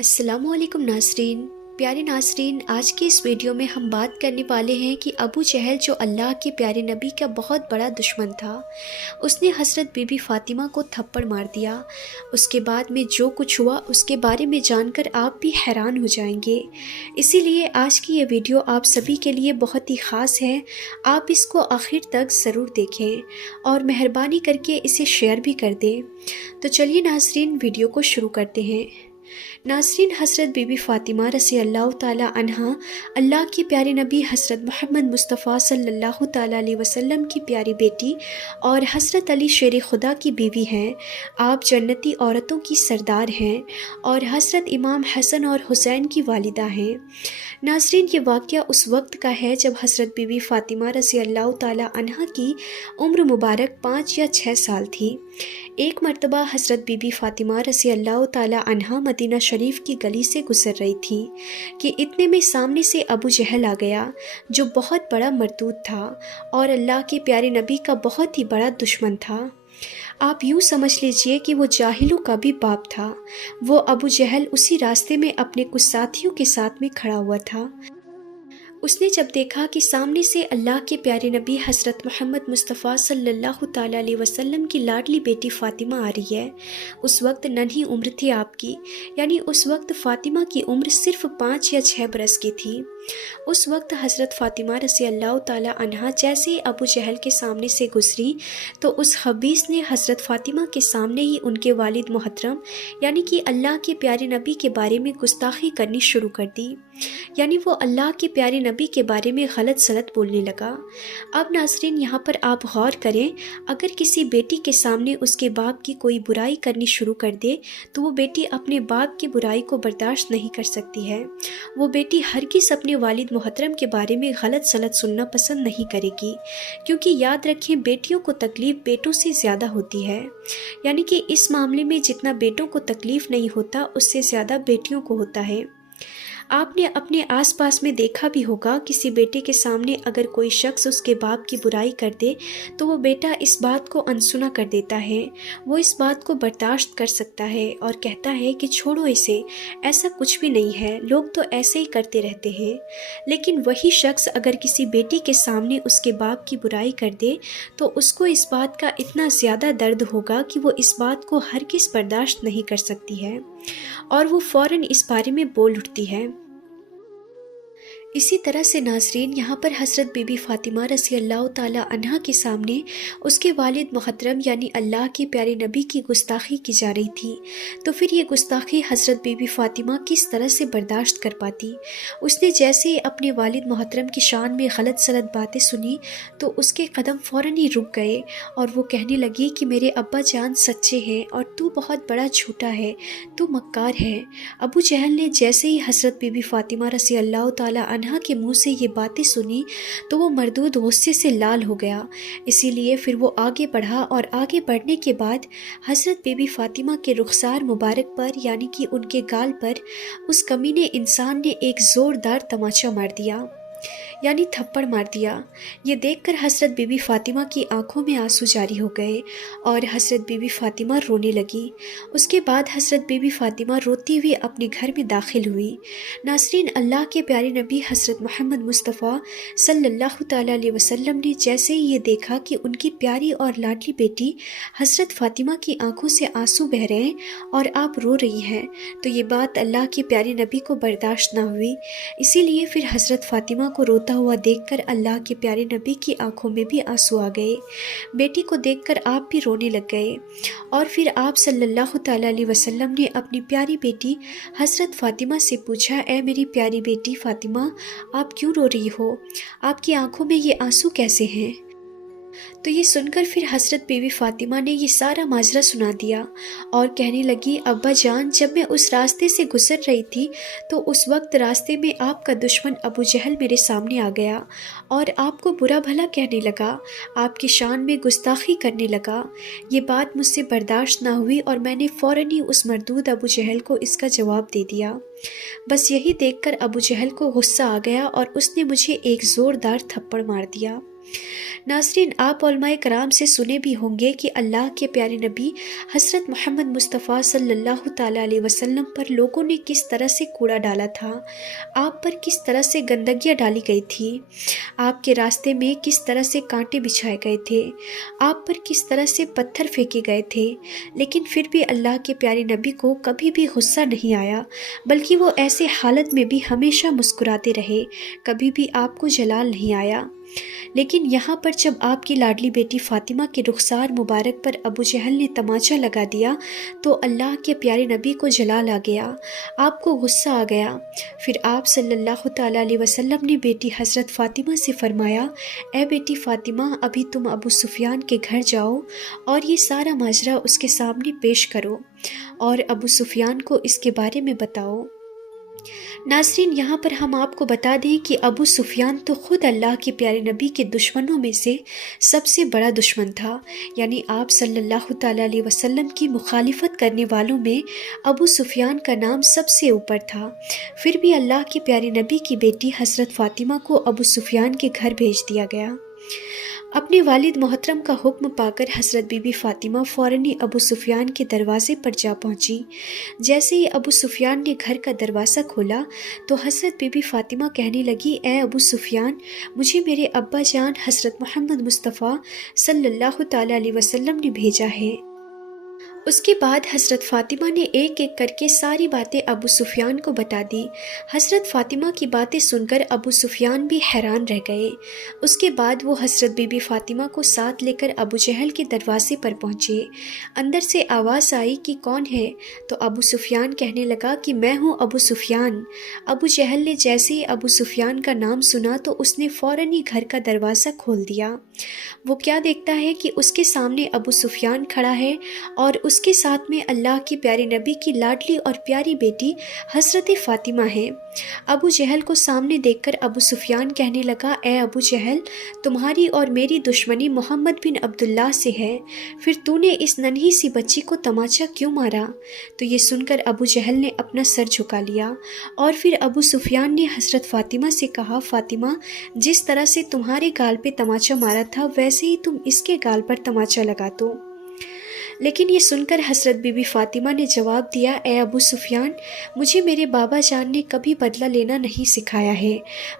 अस्सलाम वालेकुम नाज़रीन। प्यारे नाज़रीन, आज की इस वीडियो में हम बात करने वाले हैं कि अबू जहल जो अल्लाह के प्यारे नबी का बहुत बड़ा दुश्मन था, उसने हज़रत बीबी फ़ातिमा को थप्पड़ मार दिया। उसके बाद में जो कुछ हुआ उसके बारे में जानकर आप भी हैरान हो जाएंगे। इसीलिए आज की ये वीडियो आप सभी के लिए बहुत ही ख़ास है। आप इसको आखिर तक ज़रूर देखें और मेहरबानी करके इसे शेयर भी कर दें। तो चलिए नाज़रीन, वीडियो को शुरू करते हैं। नाज़रीन, हज़रत बीबी फ़ातिमा रज़ी अल्लाह ताला अन्हा अल्लाह के प्यारे नबी हज़रत मोहम्मद मुस्तफ़ा सल्लल्लाहु ताला अलैहि वसल्लम की प्यारी बेटी और हज़रत अली शेर खुदा की बीवी हैं। आप जन्नती औरतों की सरदार हैं और हज़रत इमाम हसन और हुसैन की वालिदा हैं। नाज़रीन, ये वाक़या उस वक्त का है जब हज़रत बीबी फ़ातिमा रज़ी अल्लाह ताला अन्हा की उम्र मुबारक 5 या 6 साल थी। एक मर्तबा हज़रत बीबी फ़ातिमा रज़ी अल्लाह ताला अन्हा मदीना शरीफ की गली से गुज़र रही थी कि इतने में सामने से अबू जहल आ गया, जो बहुत बड़ा मरदूद था और अल्लाह के प्यारे नबी का बहुत ही बड़ा दुश्मन था। आप यूँ समझ लीजिए कि वो जाहिलों का भी बाप था। वो अबू जहल उसी रास्ते में अपने कुछ साथियों के साथ में खड़ा हुआ था। उसने जब देखा कि सामने से अल्लाह के प्यारे नबी हज़रत मोहम्मद मुस्तफ़ा सल्लल्लाहु ताला अलैहि वसल्लम की लाडली बेटी फ़ातिमा आ रही है। उस वक्त नन्ही उम्र थी आपकी, यानी उस वक्त फ़ातिमा की उम्र सिर्फ 5 या 6 बरस की थी। उस वक्त हज़रत फ़ातिमा रज़ी अल्लाह ताला अन्हा जैसे ही अबू जहल के सामने से गुजरी तो उस खबीस ने हज़रत फ़ातिमा के सामने ही उनके वालिद मोहतरम यानी कि अल्लाह के प्यारे नबी के बारे में गुस्ताखी करनी शुरू कर दी। यानी वो अल्लाह के प्यारे नबी के बारे में गलत सलत बोलने लगा। अब नाज़रीन, यहाँ पर आप गौर करें, अगर किसी बेटी के सामने उसके बाप की कोई बुराई करनी शुरू कर दे तो वो बेटी अपने बाप की बुराई को बर्दाश्त नहीं कर सकती है। वो बेटी हरगिज़ अपने वालिद मोहतरम के बारे में गलत सलत सुनना पसंद नहीं करेगी, क्योंकि याद रखें, बेटियों को तकलीफ़ बेटों से ज़्यादा होती है। यानी कि इस मामले में जितना बेटों को तकलीफ़ नहीं होता उससे ज़्यादा बेटियों को होता है। आपने अपने आसपास में देखा भी होगा, किसी बेटे के सामने अगर कोई शख्स उसके बाप की बुराई कर दे तो वो बेटा इस बात को अनसुना कर देता है। वो इस बात को बर्दाश्त कर सकता है और कहता है कि छोड़ो इसे, ऐसा कुछ भी नहीं है, लोग तो ऐसे ही करते रहते हैं। लेकिन वही शख्स अगर किसी बेटी के सामने उसके बाप की बुराई कर दे तो उसको इस बात का इतना ज़्यादा दर्द होगा कि वो इस बात को हरगिज़ बर्दाश्त नहीं कर सकती है और वो फ़ौरन इस बारे में बोल उठती है। इसी तरह से नाज़रीन, यहाँ पर हज़रत बीबी फ़ातिमा रज़ी अल्लाह ताला अन्हा के सामने उसके वालिद मोहतरम यानी अल्लाह के प्यारे नबी की गुस्ताखी की जा रही थी। तो फिर ये गुस्ताखी हज़रत बीबी फ़ातिमा किस तरह से बर्दाश्त कर पाती। उसने जैसे ही अपने वालिद मोहतरम की शान में गलत सलत बातें सुनी तो उसके कदम फ़ौरन ही रुक गए और वो कहने लगी कि मेरे अब्बा जान सच्चे हैं और तू बहुत बड़ा झूठा है, तू मक्कार है। अबू जहल ने जैसे ही हज़रत बीबी फ़ातिमा रज़ी अल्लाह ताला अन्हा के मुंह से ये बातें सुनी तो वो मरदूद गुस्से से लाल हो गया। इसीलिए फिर वो आगे बढ़ा और आगे बढ़ने के बाद हज़रत बीबी फ़ातिमा के रुखसार मुबारक पर यानी कि उनके गाल पर उस कमीने इंसान ने एक ज़ोरदार तमाचा मार दिया, यानी थप्पड़ मार दिया। ये देखकर हज़रत बीबी फ़ातिमा की आंखों में आंसू जारी हो गए और हज़रत बीबी फ़ातिमा रोने लगी। उसके बाद हज़रत बीबी फ़ातिमा रोती हुई अपने घर में दाखिल हुई। नाज़रीन, अल्लाह के प्यारे नबी हज़रत मोहम्मद मुस्तफ़ा सल्लल्लाहु ताला अलैहि वसल्लम ने जैसे ही ये देखा कि उनकी प्यारी और लाडली बेटी हज़रत फ़ातिमा की आंखों से आंसू बह रहे हैं और आप रो रही हैं, तो ये बात अल्लाह के प्यारे नबी को बर्दाश्त ना हुई। इसीलिए फिर हज़रत फ़ातिमा को रोता हुआ देखकर अल्लाह के प्यारे नबी की आंखों में भी आंसू आ गए। बेटी को देखकर आप भी रोने लग गए और फिर आप सल्लल्लाहु ताला अलैहि वसल्लम ने अपनी प्यारी बेटी हज़रत फ़ातिमा से पूछा, ए मेरी प्यारी बेटी फ़ातिमा, आप क्यों रो रही हो? आपकी आंखों में ये आंसू कैसे हैं? तो ये सुनकर फिर हज़रत बीबी फ़ातिमा ने ये सारा माजरा सुना दिया और कहने लगी, अब्बा जान, जब मैं उस रास्ते से गुजर रही थी तो उस वक्त रास्ते में आपका दुश्मन अबू जहल मेरे सामने आ गया और आपको बुरा भला कहने लगा, आपकी शान में गुस्ताखी करने लगा। ये बात मुझसे बर्दाश्त ना हुई और मैंने फ़ौरन ही उस मरदूद अबू जहल को इसका जवाब दे दिया। बस यही देखकर अबू जहल को गुस्सा आ गया और उसने मुझे एक ज़ोरदार थप्पड़ मार दिया। नाज़रीन, आप उलमाए कराम से सुने भी होंगे कि अल्लाह के प्यारे नबी हज़रत मोहम्मद मुस्तफ़ा सल्लल्लाहु ताला अलैहि वसल्लम पर लोगों ने किस तरह से कूड़ा डाला था, आप पर किस तरह से गंदगियाँ डाली गई थी, आपके रास्ते में किस तरह से कांटे बिछाए गए थे, आप पर किस तरह से पत्थर फेंके गए थे। लेकिन फिर भी अल्लाह के प्यारे नबी को कभी भी गुस्सा नहीं आया, बल्कि वो ऐसे हालत में भी हमेशा मुस्कुराते रहे, कभी भी आपको जलाल नहीं आया। लेकिन यहाँ पर जब आपकी लाडली बेटी फ़ातिमा के रुखसार मुबारक पर अबू जहल ने तमाचा लगा दिया तो अल्लाह के प्यारे नबी को जलाल आ गया, आपको गुस्सा आ गया। फिर आप सल्लल्लाहु ताला अलैहि वसल्लम ने बेटी हज़रत फ़ातिमा से फरमाया, ए बेटी फ़ातिमा, अभी तुम अबू सुफियान के घर जाओ और ये सारा माजरा उसके सामने पेश करो और अबू सुफियान को इसके बारे में बताओ। नाज़रीन, यहाँ पर हम आपको बता दें कि अबू सुफियान तो ख़ुद अल्लाह के प्यारे नबी के दुश्मनों में से सबसे बड़ा दुश्मन था। यानी आप सल्लल्लाहु ताला अलैहि वसल्लम की मुखालिफत करने वालों में अबू सुफियान का नाम सबसे ऊपर था। फिर भी अल्लाह के प्यारे नबी की बेटी हज़रत फ़ातिमा को अबू सुफियान के घर भेज दिया गया। अपने वालिद मोहतरम का हुक्म पाकर हज़रत बीबी फ़ातिमा फ़ौरन ही अबू सुफियान के दरवाज़े पर जा पहुंची। जैसे ही अबू सुफियान ने घर का दरवाज़ा खोला तो हज़रत बीबी फ़ातिमा कहने लगी, ए अबू सुफियान, मुझे मेरे अब्बा जान हज़रत मोहम्मद मुस्तफ़ा सल्लल्लाहु ताला अलैहि वसल्लम ने भेजा है। उसके बाद हज़रत फ़ातिमा ने एक एक करके सारी बातें अबू सुफियान को बता दी। हज़रत फ़ातिमा की बातें सुनकर अबू सुफियान भी हैरान रह गए। उसके बाद वो हज़रत बीबी फ़ातिमा को साथ लेकर अबू जहल के दरवाज़े पर पहुँचे। अंदर से आवाज़ आई कि कौन है, तो अबू सुफियान कहने लगा कि मैं हूँ अबू सुफियान। अबू जहल ने जैसे ही अबू सुफियान का नाम सुना तो उसने फ़ौरन ही घर का दरवाज़ा खोल दिया। वो क्या देखता है कि उसके सामने अबू सुफियान खड़ा है और उसके साथ में अल्लाह के प्यारे नबी की लाडली और प्यारी बेटी हज़रत फ़ातिमा है। अबू जहल को सामने देखकर अबू सुफियान कहने लगा, ए अबू जहल, तुम्हारी और मेरी दुश्मनी मोहम्मद बिन अब्दुल्लाह से है, फिर तूने इस नन्ही सी बच्ची को तमाचा क्यों मारा? तो ये सुनकर अबू जहल ने अपना सर झुका लिया और फिर अबू सुफियान ने हज़रत फ़ातिमा से कहा, फ़ातिमा, जिस तरह से तुम्हारे गाल पे तमाचा मारा था वैसे ही तुम इसके गाल पर तमाचा लगा दो। लेकिन ये सुनकर हज़रत बीबी फ़ातिमा ने जवाब दिया, ए अबू सुफियान, मुझे मेरे बाबा जान ने कभी बदला लेना नहीं सिखाया है,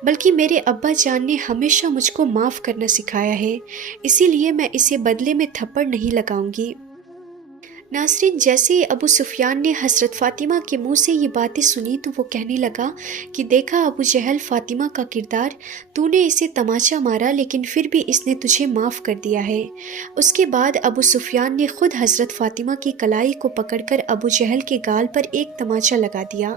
बल्कि मेरे अब्बा जान ने हमेशा मुझको माफ़ करना सिखाया है, इसीलिए मैं इसे बदले में थप्पड़ नहीं लगाऊंगी। नाज़रीन, जैसे ही अबू सुफियान ने हज़रत फ़ातिमा के मुंह से ये बातें सुनी तो वो कहने लगा कि देखा अबू जहल, फ़ातिमा का किरदार, तूने इसे तमाचा मारा लेकिन फिर भी इसने तुझे माफ़ कर दिया है। उसके बाद अबू सुफियान ने ख़ुद हज़रत फ़ातिमा की कलाई को पकड़कर अबू जहल के गाल पर एक तमाचा लगा दिया।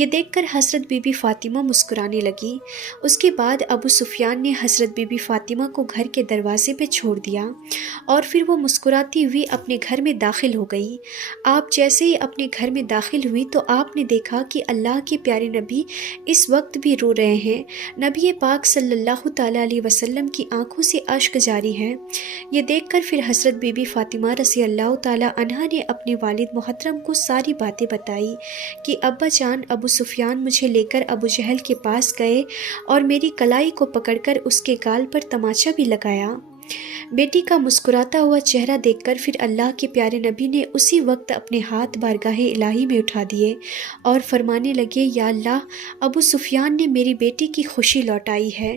ये देखकर हज़रत बीबी फ़ातिमा मुस्कुराने लगी। उसके बाद अबू सुफियान ने हज़रत बीबी फ़ातिमा को घर के दरवाज़े पर छोड़ दिया और फिर वो मुस्कुराती हुई अपने घर में दाखिल हो गई। आप जैसे ही अपने घर में दाखिल हुई तो आपने देखा कि अल्लाह के प्यारे नबी इस वक्त भी रो रहे हैं। नबी पाक सल्लल्लाहु ताला अलैहि वसल्लम की आंखों से अश्क जारी हैं। ये देखकर फिर हज़रत बीबी फ़ातिमा रज़ी अल्लाह ताला अन्हा ने अपने वालिद मोहतरम को सारी बातें बताई कि अब्बा जान अबू सुफियान मुझे लेकर अबू जहल के पास गए और मेरी कलाई को पकड़कर उसके गाल पर तमाचा भी लगाया। बेटी का मुस्कुराता हुआ चेहरा देखकर फिर अल्लाह के प्यारे नबी ने उसी वक्त अपने हाथ बारगाहे इलाही में उठा दिए और फरमाने लगे, या अल्लाह, अबू सुफियान ने मेरी बेटी की खुशी लौटाई है।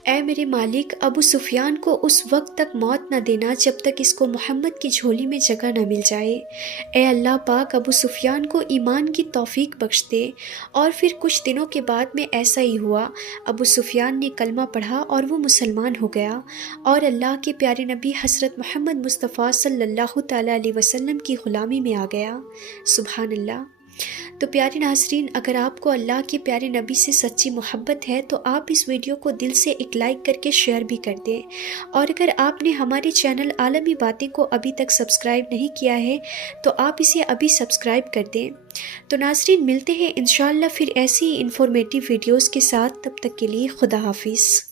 ऐ मेरे मालिक, अबू सुफियान को उस वक्त तक मौत न देना जब तक इसको मोहम्मद की झोली में जगह न मिल जाए। ऐ अल्लाह पाक, अबू सुफियान को ईमान की तौफीक बख्श दे। और फिर कुछ दिनों के बाद में ऐसा ही हुआ। अबू सुफियान ने कलमा पढ़ा और वो मुसलमान हो गया और अल्लाह के प्यारे नबी हज़रत मोहम्मद मुस्तफ़ा सल्लल्लाहु ताला अलैहि वसल्लम की ग़ुलामी में आ गया। सुभान अल्लाह। तो प्यारे नाज़रीन, अगर आपको अल्लाह के प्यारे नबी से सच्ची मोहब्बत है तो आप इस वीडियो को दिल से एक लाइक करके शेयर भी कर दें। और अगर आपने हमारे चैनल आलमी बातें को अभी तक सब्सक्राइब नहीं किया है तो आप इसे अभी सब्सक्राइब कर दें। तो नाज़रीन, मिलते हैं इंशाअल्लाह फिर ऐसी ही इंफॉर्मेटिव वीडियोज़ के साथ। तब तक के लिए खुदा हाफिज़।